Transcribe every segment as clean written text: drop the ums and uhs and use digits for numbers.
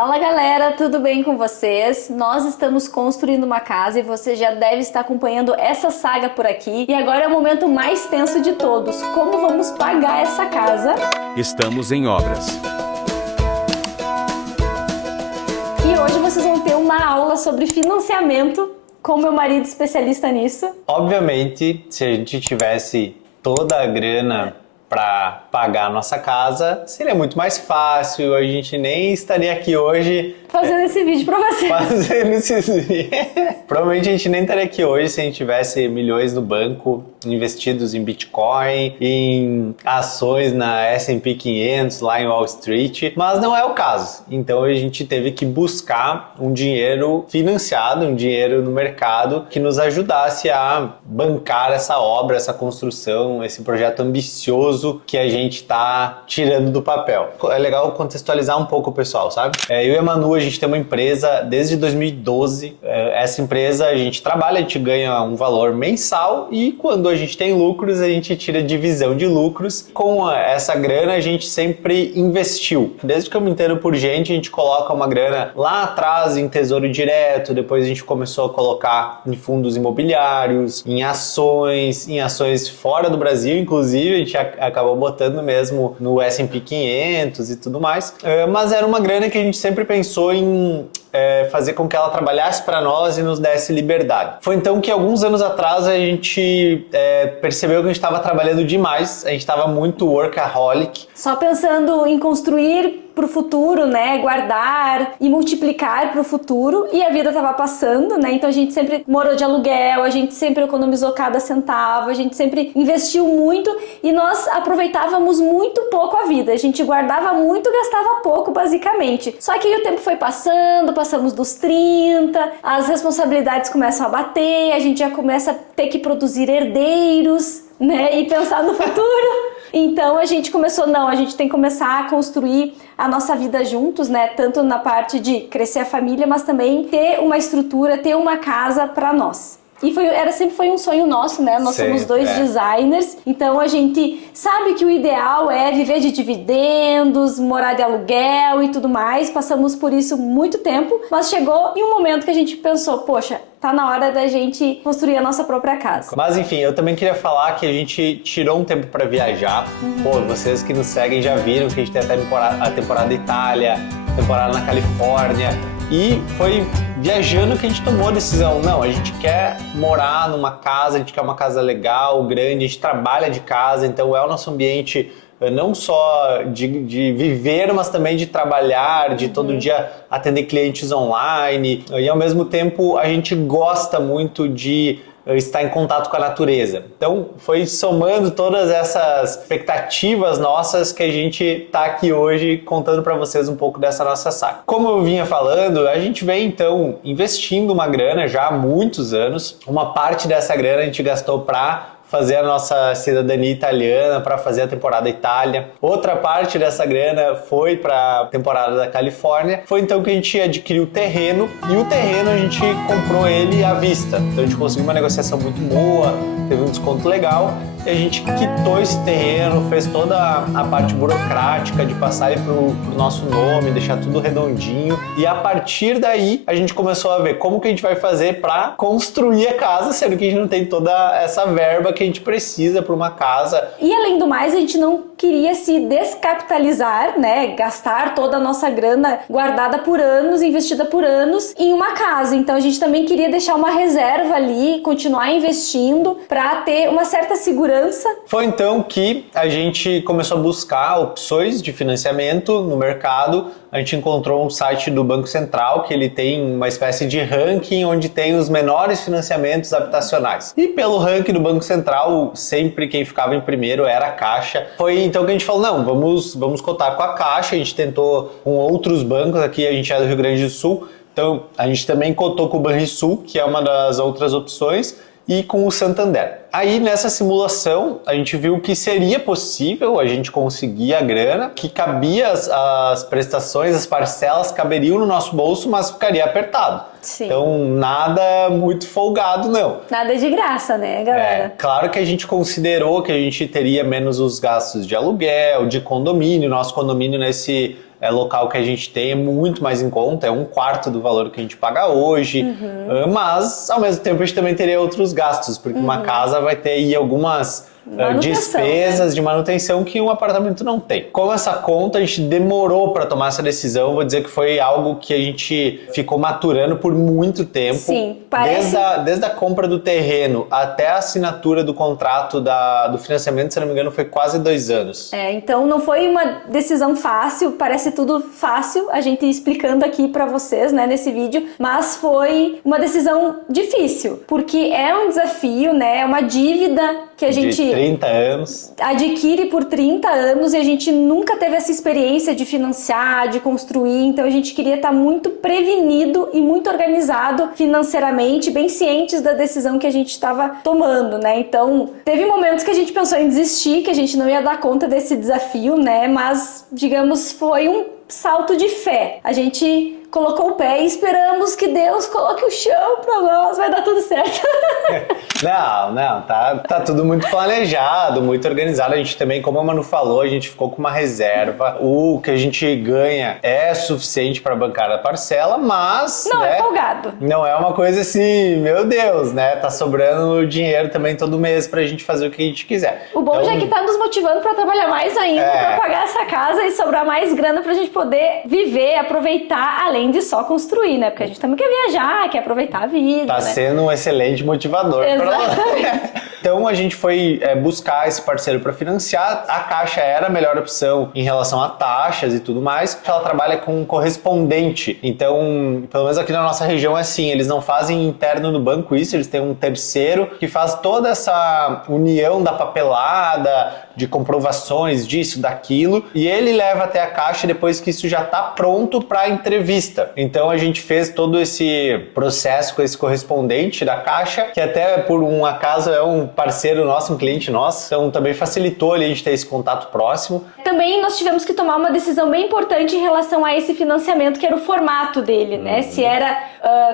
Fala galera, tudo bem com vocês? Nós estamos construindo uma casa e você já deve estar acompanhando essa saga por aqui. E agora é o momento mais tenso de todos: como vamos pagar essa casa? Estamos em obras. E hoje vocês vão ter uma aula sobre financiamento com meu marido especialista nisso. Obviamente, se a gente tivesse toda a grana para pagar a nossa casa, seria muito mais fácil, a gente nem estaria aqui hoje fazendo esse vídeo para você. Fazendo esses vídeos. Provavelmente a gente nem estaria aqui hoje se a gente tivesse milhões no banco investidos em Bitcoin, em ações na S&P 500 lá em Wall Street, mas não é o caso. Então a gente teve que buscar um dinheiro financiado, um dinheiro no mercado que nos ajudasse a bancar essa obra, essa construção, esse projeto ambicioso que a gente está tirando do papel. É legal contextualizar um pouco o pessoal, sabe? Eu e a Manu, a gente tem uma empresa desde 2012. Essa empresa a gente trabalha, a gente ganha um valor mensal e quando a gente tem lucros, a gente tira divisão de lucros. Com essa grana, a gente sempre investiu. Desde que eu me entendo por gente, a gente coloca uma grana lá atrás em tesouro direto, depois a gente começou a colocar em fundos imobiliários, em ações fora do Brasil, inclusive, a gente acabou botando mesmo no S&P 500 e tudo mais. Mas era uma grana que a gente sempre pensou em fazer com que ela trabalhasse para nós e nos desse liberdade. Foi então que alguns anos atrás a gente percebeu que a gente estava trabalhando demais, a gente estava muito workaholic. Só pensando em construir para o futuro, né, guardar e multiplicar para o futuro, e a vida estava passando, né, então a gente sempre morou de aluguel, a gente sempre economizou cada centavo, a gente sempre investiu muito e nós aproveitávamos muito pouco a vida, a gente guardava muito, gastava pouco basicamente. Só que aí o tempo foi passando, passamos dos 30, as responsabilidades começam a bater, a gente já começa a ter que produzir herdeiros, né, e pensar no futuro. Então a gente começou, a gente tem que começar a construir a nossa vida juntos, né? Tanto na parte de crescer a família, mas também ter uma estrutura, ter uma casa para nós. E sempre foi um sonho nosso, né? Nós somos dois designers, então a gente sabe que o ideal é viver de dividendos, morar de aluguel e tudo mais. Passamos por isso muito tempo, mas chegou em um momento que a gente pensou, poxa, tá na hora da gente construir a nossa própria casa. Mas enfim, eu também queria falar que a gente tirou um tempo para viajar. Pô, vocês que nos seguem já viram que a gente tem a temporada Itália, temporada na Califórnia, e foi viajando que a gente tomou a decisão. Não, a gente quer morar numa casa, a gente quer uma casa legal, grande, a gente trabalha de casa, então é o nosso ambiente não só de viver, mas também de trabalhar, de todo dia atender clientes online. E ao mesmo tempo a gente gosta muito de estar em contato com a natureza. Então foi somando todas essas expectativas nossas que a gente está aqui hoje contando para vocês um pouco dessa nossa saga. Como eu vinha falando, a gente vem então investindo uma grana já há muitos anos. Uma parte dessa grana a gente gastou para fazer a nossa cidadania italiana, para fazer a temporada Itália. Outra parte dessa grana foi para a temporada da Califórnia. Foi então que a gente adquiriu o terreno, e o terreno a gente comprou ele à vista. Então a gente conseguiu uma negociação muito boa, teve um desconto legal, e a gente quitou esse terreno, fez toda a parte burocrática de passar ele pro nosso nome, deixar tudo redondinho, e a partir daí a gente começou a ver como que a gente vai fazer para construir a casa, sendo que a gente não tem toda essa verba que a gente precisa para uma casa. E além do mais, a gente não queria se descapitalizar, né, gastar toda a nossa grana guardada por anos, investida por anos em uma casa. Então a gente também queria deixar uma reserva ali, continuar investindo para ter uma certa segurança. Foi então que a gente começou a buscar opções de financiamento no mercado. A gente encontrou um site do Banco Central que ele tem uma espécie de ranking onde tem os menores financiamentos habitacionais. E pelo ranking do Banco Central, sempre quem ficava em primeiro era a Caixa. Foi então que a gente falou, não, vamos cotar com a Caixa. A gente tentou com outros bancos, aqui a gente é do Rio Grande do Sul, então a gente também cotou com o Banrisul, que é uma das outras opções, e com o Santander. Aí nessa simulação a gente viu que seria possível a gente conseguir a grana, que cabia as prestações, as parcelas caberiam no nosso bolso, mas ficaria apertado. Sim. Então nada muito folgado não. Nada de graça, né, galera? Claro que a gente considerou que a gente teria menos os gastos de aluguel, de condomínio. Nosso condomínio nesse local que a gente tem é muito mais em conta, é 1/4 do valor que a gente paga hoje, mas ao mesmo tempo a gente também teria outros gastos, porque uma casa vai ter aí algumas despesas de manutenção que um apartamento não tem. Com essa conta, a gente demorou para tomar essa decisão. Vou dizer que foi algo que a gente ficou maturando por muito tempo. Sim, parece... Desde a compra do terreno até a assinatura do contrato do financiamento, se não me engano, foi quase 2 anos. Então não foi uma decisão fácil, parece tudo fácil, a gente explicando aqui para vocês, né, nesse vídeo, mas foi uma decisão difícil, porque é um desafio, né, é uma dívida que a gente 30 anos. Adquire por 30 anos e a gente nunca teve essa experiência de financiar, de construir, então a gente queria estar muito prevenido e muito organizado financeiramente, bem cientes da decisão que a gente estava tomando, né? Então, teve momentos que a gente pensou em desistir, que a gente não ia dar conta desse desafio, né? Mas, digamos, foi um salto de fé. A gente colocou o pé e esperamos que Deus coloque o chão pra nós, vai dar tudo certo. Não, tá tudo muito planejado, muito organizado. A gente também, como a Manu falou, a gente ficou com uma reserva. O que a gente ganha é suficiente para bancar a parcela, mas... Não, né, é folgado. Não é uma coisa assim, meu Deus, né? Tá sobrando dinheiro também todo mês pra gente fazer o que a gente quiser. O bom então, já é que tá nos motivando pra trabalhar mais ainda, pra pagar essa casa e sobrar mais grana pra gente poder viver, aproveitar, além de só construir, né? Porque a gente também quer viajar, quer aproveitar a vida, tá né? sendo um excelente motivador para nós. Exatamente. Então a gente foi buscar esse parceiro para financiar. A Caixa era a melhor opção em relação a taxas e tudo mais. Ela trabalha com correspondente. Então, pelo menos aqui na nossa região é assim, eles não fazem interno no banco isso, eles têm um terceiro que faz toda essa união da papelada, de comprovações disso, daquilo, e ele leva até a Caixa depois que isso já está pronto para entrevista. Então a gente fez todo esse processo com esse correspondente da Caixa, que até por um acaso é um parceiro nosso, um cliente nosso, então também facilitou ali a gente ter esse contato próximo. Também nós tivemos que tomar uma decisão bem importante em relação a esse financiamento, que era o formato dele, né? Se era,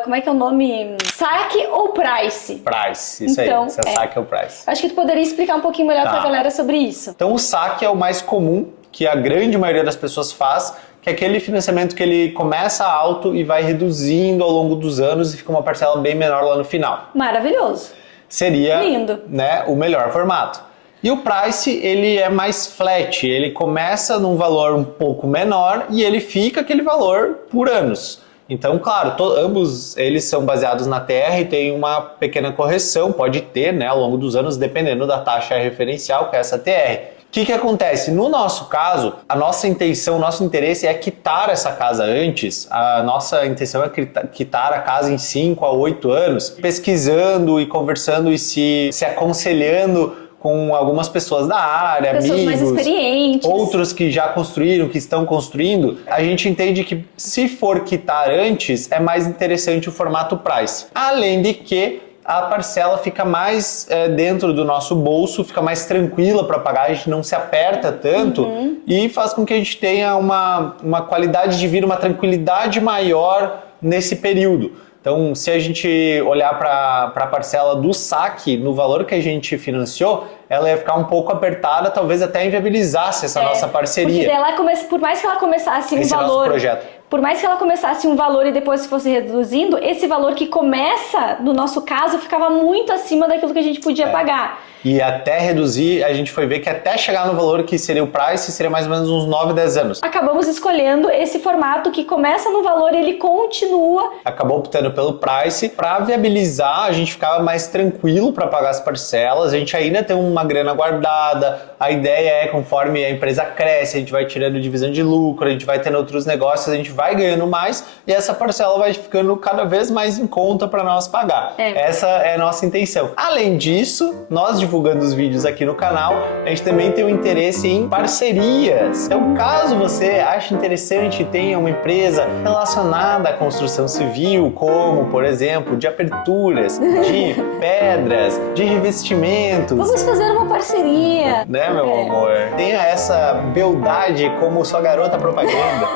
como é que é o nome? Saque ou Price? Price, isso então, aí, se é saque ou Price. Acho que tu poderia explicar um pouquinho melhor pra galera sobre isso. Então o saque é o mais comum, que a grande maioria das pessoas faz, que é aquele financiamento que ele começa alto e vai reduzindo ao longo dos anos e fica uma parcela bem menor lá no final. Maravilhoso. Seria, lindo, né, o melhor formato. E o Price, ele é mais flat, ele começa num valor um pouco menor e ele fica aquele valor por anos. Então, claro, ambos eles são baseados na TR e tem uma pequena correção, pode ter, né, ao longo dos anos, dependendo da taxa referencial, que é essa TR. O que acontece? No nosso caso, a nossa intenção, o nosso interesse é quitar essa casa antes. A nossa intenção é quitar a casa em 5 a 8 anos, pesquisando e conversando e se aconselhando com algumas pessoas da área, pessoas amigos, mais experientes, outros que já construíram, que estão construindo. A gente entende que se for quitar antes, é mais interessante o formato Price. Além de que a parcela fica mais dentro do nosso bolso, fica mais tranquila para pagar, a gente não se aperta tanto e faz com que a gente tenha uma qualidade de vida, uma tranquilidade maior nesse período. Então, se a gente olhar para a parcela do saque, no valor que a gente financiou, ela ia ficar um pouco apertada, talvez até inviabilizasse essa nossa parceria. Porque por mais que ela começasse esse um valor... Nosso projeto. Por mais que ela começasse um valor e depois fosse reduzindo, esse valor que começa, no nosso caso, ficava muito acima daquilo que a gente podia pagar. E até reduzir, a gente foi ver que até chegar no valor que seria o Price, seria mais ou menos uns 9, 10 anos. Acabamos escolhendo esse formato que começa no valor e ele continua. Acabou optando pelo Price. Para viabilizar, a gente ficava mais tranquilo para pagar as parcelas. A gente ainda tem uma grana guardada. A ideia é, conforme a empresa cresce, a gente vai tirando divisão de lucro, a gente vai tendo outros negócios, a gente vai ganhando mais e essa parcela vai ficando cada vez mais em conta para nós pagar. Essa é a nossa intenção. Além disso, nós divulgando os vídeos aqui no canal, a gente também tem um interesse em parcerias. Então, caso você ache interessante e tenha uma empresa relacionada à construção civil, como, por exemplo, de aberturas, de pedras, de revestimentos. Vamos fazer uma parceria. Né, meu amor? Tenha essa beldade como sua garota propaganda.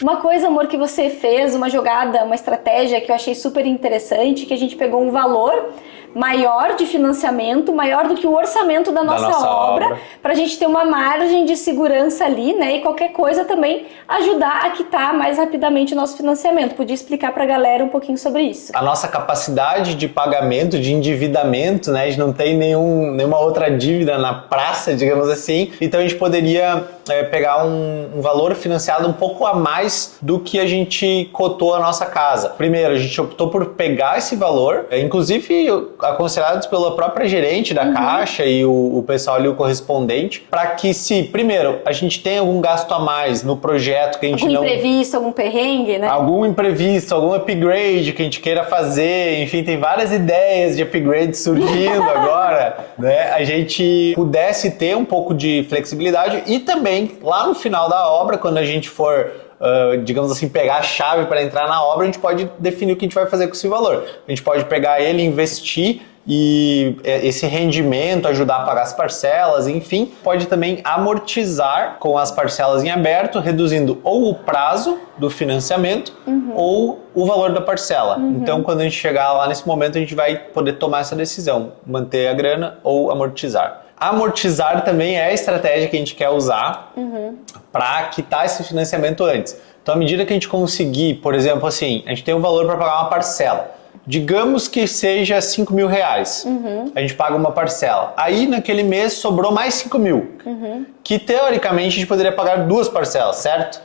Uma coisa, amor, que você fez, uma jogada, uma estratégia que eu achei super interessante, que a gente pegou um valor maior de financiamento, maior do que o orçamento da nossa obra, para a gente ter uma margem de segurança ali, né? E qualquer coisa também ajudar a quitar mais rapidamente o nosso financiamento. Podia explicar para a galera um pouquinho sobre isso? A nossa capacidade de pagamento, de endividamento, né? A gente não tem nenhuma outra dívida na praça, digamos assim. Então a gente poderia pegar um valor financiado um pouco a mais do que a gente cotou a nossa casa. Primeiro, a gente optou por pegar esse valor, inclusive aconselhados pela própria gerente da Caixa e o pessoal ali, o correspondente, para que se, primeiro, a gente tem algum gasto a mais no projeto que a gente algum imprevisto, algum perrengue, né? Algum imprevisto, algum upgrade que a gente queira fazer, enfim, tem várias ideias de upgrade surgindo agora, né? A gente pudesse ter um pouco de flexibilidade e também, lá no final da obra, quando a gente for digamos assim, pegar a chave para entrar na obra, a gente pode definir o que a gente vai fazer com esse valor. A gente pode pegar ele, investir e esse rendimento ajudar a pagar as parcelas, enfim, pode também amortizar com as parcelas em aberto, reduzindo ou o prazo do financiamento ou o valor da parcela. Então, quando a gente chegar lá nesse momento, a gente vai poder tomar essa decisão, manter a grana ou amortizar. Amortizar também é a estratégia que a gente quer usar para quitar esse financiamento antes. Então, à medida que a gente conseguir, por exemplo, assim, a gente tem um valor para pagar uma parcela. Digamos que seja R$5.000. A gente paga uma parcela. Aí, naquele mês, sobrou mais 5 mil. Que, teoricamente, a gente poderia pagar 2 parcelas, certo?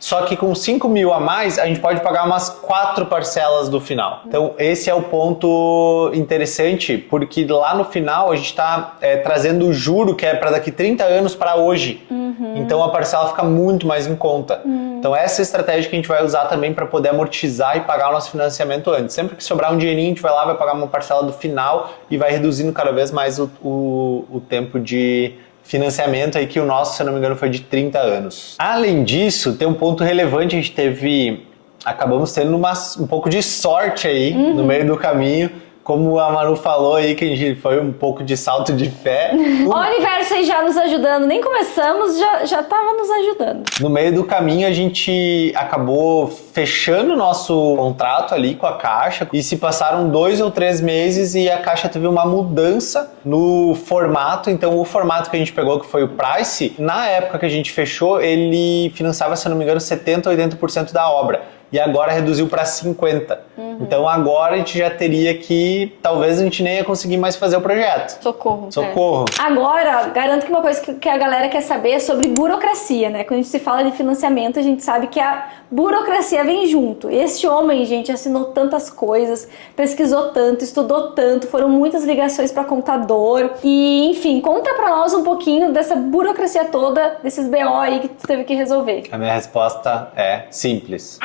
Só que com 5 mil a mais, a gente pode pagar umas 4 parcelas do final. Então, esse é o ponto interessante, porque lá no final a gente está trazendo o juro que é para daqui 30 anos para hoje. Então, a parcela fica muito mais em conta. Então, essa é a estratégia que a gente vai usar também para poder amortizar e pagar o nosso financiamento antes. Sempre que sobrar um dinheirinho, a gente vai lá, vai pagar uma parcela do final e vai reduzindo cada vez mais o tempo de financiamento aí, que o nosso, se eu não me engano, foi de 30 anos. Além disso, tem um ponto relevante, a gente acabamos tendo um pouco de sorte aí no meio do caminho. Como a Manu falou aí, que a gente foi um pouco de salto de fé. O universo aí já nos ajudando, nem começamos, já estava nos ajudando. No meio do caminho, a gente acabou fechando o nosso contrato ali com a Caixa e se passaram 2 ou 3 meses e a Caixa teve uma mudança no formato. Então, o formato que a gente pegou, que foi o Price, na época que a gente fechou, ele financiava, se eu não me engano, 70% ou 80% da obra. E agora reduziu para 50%. Então agora a gente já teria que... Talvez a gente nem ia conseguir mais fazer o projeto. Socorro. Agora, garanto que uma coisa que a galera quer saber é sobre burocracia, né? Quando a gente se fala de financiamento, a gente sabe que a burocracia vem junto. Esse homem, gente, assinou tantas coisas, pesquisou tanto, estudou tanto, foram muitas ligações para contador. E, enfim, conta para nós um pouquinho dessa burocracia toda, desses BO aí que tu teve que resolver. A minha resposta é simples.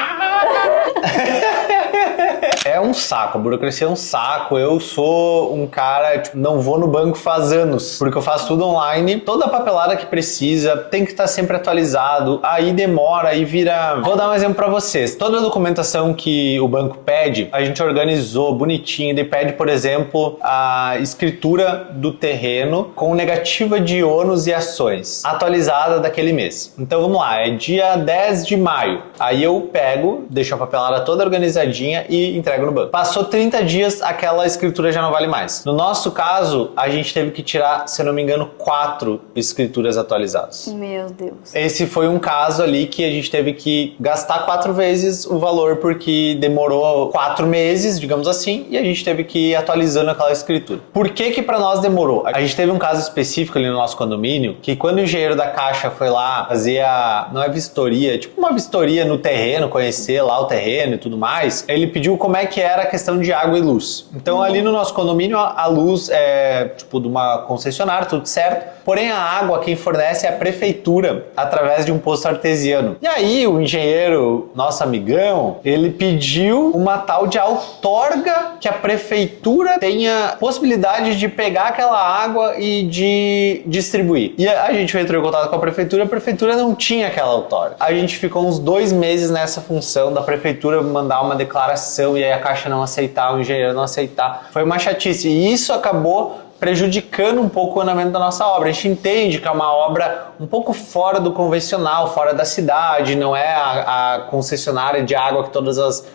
É um saco, a burocracia é um saco. Eu sou um cara, não vou no banco faz anos, porque eu faço tudo online. Toda a papelada que precisa tem que estar sempre atualizado. Aí demora, aí vira... Vou dar um exemplo para vocês. Toda a documentação que o banco pede, a gente organizou bonitinho. Ele pede, por exemplo, a escritura do terreno com negativa de ônus e ações, atualizada daquele mês. Então vamos lá, é dia 10 de maio. Aí eu pego, deixo a papelada toda organizadinha e entrego no banco. Passou 30 dias, aquela escritura já não vale mais. No nosso caso, a gente teve que tirar, se eu não me engano, 4 escrituras atualizadas. Meu Deus. Esse foi um caso ali que a gente teve que gastar 4 vezes o valor, porque demorou 4 meses, digamos assim, e a gente teve que ir atualizando aquela escritura. Por que para nós demorou? A gente teve um caso específico ali no nosso condomínio, que quando o engenheiro da Caixa foi lá fazer não é vistoria, tipo uma vistoria no terreno, conhecer lá o terreno e tudo mais, ele pediu como é que era a questão de água e luz. Então ali no nosso condomínio a luz é tipo de uma concessionária, tudo certo, porém a água quem fornece é a prefeitura através de um poço artesiano. E aí o engenheiro, nosso amigão, ele pediu uma tal de outorga que a prefeitura tenha possibilidade de pegar aquela água e de distribuir. E a gente entrou em contato com a prefeitura não tinha aquela outorga. A gente ficou uns 2 meses nessa função da prefeitura mandar uma declaração e aí a Caixa não aceitar, o engenheiro não aceitar. Foi uma chatice. E isso acabou prejudicando um pouco o andamento da nossa obra. A gente entende que é uma obra um pouco fora do convencional, fora da cidade, não é a concessionária de água que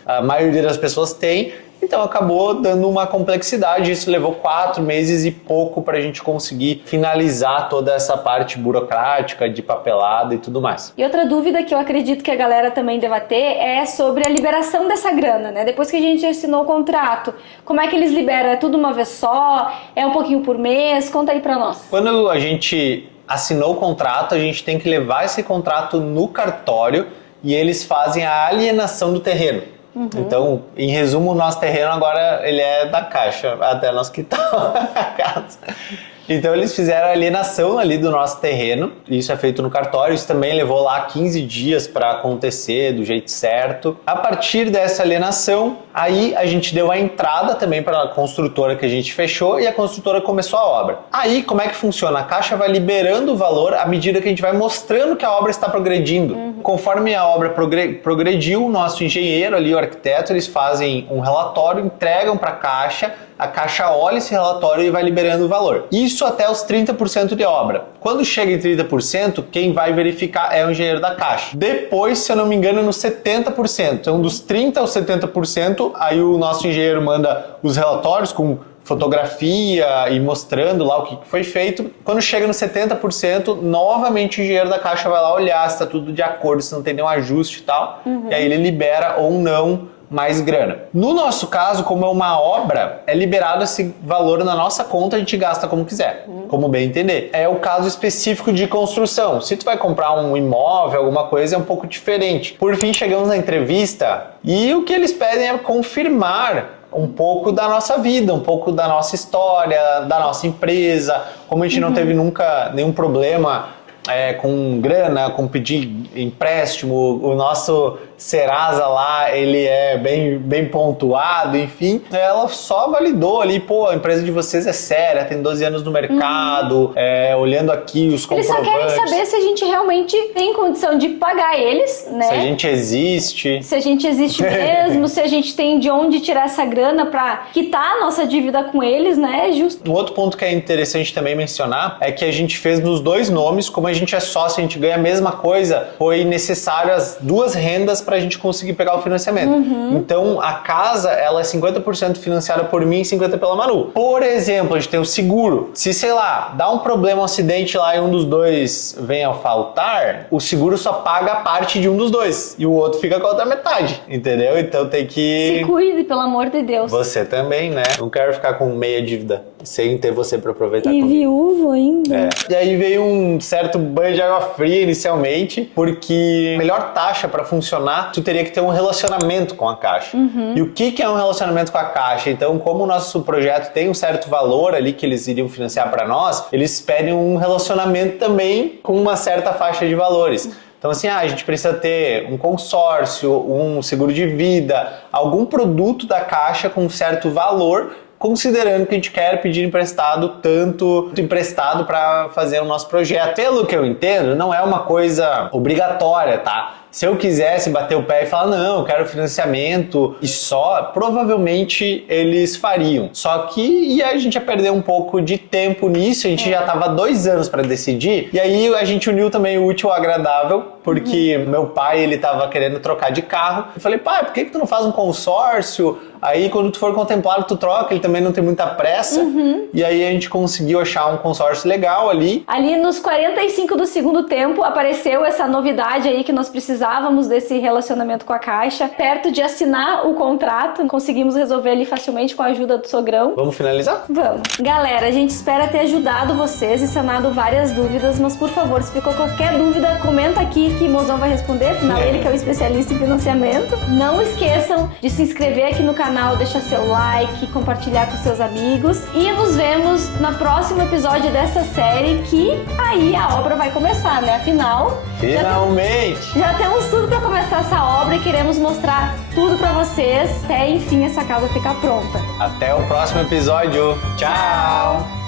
a maioria das pessoas tem. Então acabou dando uma complexidade, isso levou 4 meses e pouco para a gente conseguir finalizar toda essa parte burocrática de papelada e tudo mais. E outra dúvida que eu acredito que a galera também deva ter é sobre a liberação dessa grana, né? Depois que a gente assinou o contrato, como é que eles liberam? É tudo uma vez só? É um pouquinho por mês? Conta aí para nós. Quando a gente assinou o contrato, a gente tem que levar esse contrato no cartório e eles fazem a alienação do terreno. Então, em resumo, o nosso terreno agora ele é da Caixa, até nós quitamos a casa. Então eles fizeram a alienação ali do nosso terreno, isso é feito no cartório, isso também levou lá 15 dias para acontecer do jeito certo. A partir dessa alienação, aí a gente deu a entrada também para a construtora que a gente fechou e a construtora começou a obra. Aí como é que funciona? A Caixa vai liberando o valor à medida que a gente vai mostrando que a obra está progredindo. Conforme a obra progrediu, o nosso engenheiro ali, o arquiteto, eles fazem um relatório, entregam para a Caixa olha esse relatório e vai liberando o valor. Isso até os 30% de obra. Quando chega em 30%, quem vai verificar é o engenheiro da Caixa. Depois, se eu não me engano, é no 70%. Então, dos 30% aos 70%, aí o nosso engenheiro manda os relatórios com fotografia e mostrando lá o que foi feito. Quando chega no 70%, novamente o engenheiro da Caixa vai lá olhar se está tudo de acordo, se não tem nenhum ajuste e tal. E aí ele libera ou não mais grana. No nosso caso, como é uma obra, é liberado esse valor na nossa conta, a gente gasta como quiser, como bem entender. É o caso específico de construção. Se tu vai comprar um imóvel, alguma coisa, é um pouco diferente. Por fim, chegamos na entrevista e o que eles pedem é confirmar um pouco da nossa vida, um pouco da nossa história, da nossa empresa. Como a gente não teve nunca nenhum problema com grana, com pedir empréstimo, o nosso Serasa lá, ele é bem pontuado, enfim. Ela só validou ali, pô, a empresa de vocês é séria, tem 12 anos no mercado, olhando aqui os comprovantes. Eles só querem saber se a gente realmente tem condição de pagar eles, né? Se a gente existe. Se a gente existe mesmo, se a gente tem de onde tirar essa grana pra quitar a nossa dívida com eles, né? Justo. Um outro ponto que é interessante também mencionar é que a gente fez nos 2 nomes, como a gente é sócio, a gente ganha a mesma coisa, foi necessário as 2 rendas para a gente conseguir pegar o financiamento. Então, a casa, ela é 50% financiada por mim e 50% pela Manu. Por exemplo, a gente tem o seguro. Se, sei lá, dá um problema, um acidente lá e um dos dois vem a faltar, o seguro só paga a parte de um dos dois e o outro fica com a outra metade, entendeu? Então tem que... Se cuide, pelo amor de Deus. Você também, né? Não quero ficar com meia dívida sem ter você para aproveitar e comigo. Viúvo ainda. E aí veio um certo banho de água fria inicialmente, porque a melhor taxa para funcionar, tu teria que ter um relacionamento com a Caixa. E o que é um relacionamento com a Caixa? Então, como o nosso projeto tem um certo valor ali que eles iriam financiar para nós, eles pedem um relacionamento também com uma certa faixa de valores. Então, assim, a gente precisa ter um consórcio, um seguro de vida, algum produto da Caixa com um certo valor, considerando que a gente quer pedir emprestado tanto emprestado para fazer o nosso projeto. Pelo que eu entendo, não é uma coisa obrigatória, tá? Se eu quisesse bater o pé e falar, não, eu quero financiamento e só, provavelmente eles fariam. Só que a gente ia perder um pouco de tempo nisso, a gente já tava 2 anos para decidir, e aí a gente uniu também o útil ao agradável, porque meu pai, ele tava querendo trocar de carro. Eu falei, pai, por que tu não faz um consórcio? Aí quando tu for contemplado, tu troca, ele também não tem muita pressa. E aí a gente conseguiu achar um consórcio legal ali. Ali nos 45 do segundo tempo apareceu essa novidade aí que nós precisávamos desse relacionamento com a Caixa. Perto de assinar o contrato, conseguimos resolver ali facilmente com a ajuda do sogrão. Vamos finalizar? Vamos. Galera, a gente espera ter ajudado vocês e sanado várias dúvidas, mas por favor, se ficou qualquer dúvida, comenta aqui que o Mozão vai responder, afinal ele que é o especialista em financiamento. Não esqueçam de se inscrever aqui no canal, deixar seu like, compartilhar com seus amigos e nos vemos no próximo episódio dessa série, que aí a obra vai começar, né? Afinal, finalmente! Já temos tudo para começar essa obra e queremos mostrar tudo para vocês até enfim essa casa ficar pronta. Até o próximo episódio. Tchau!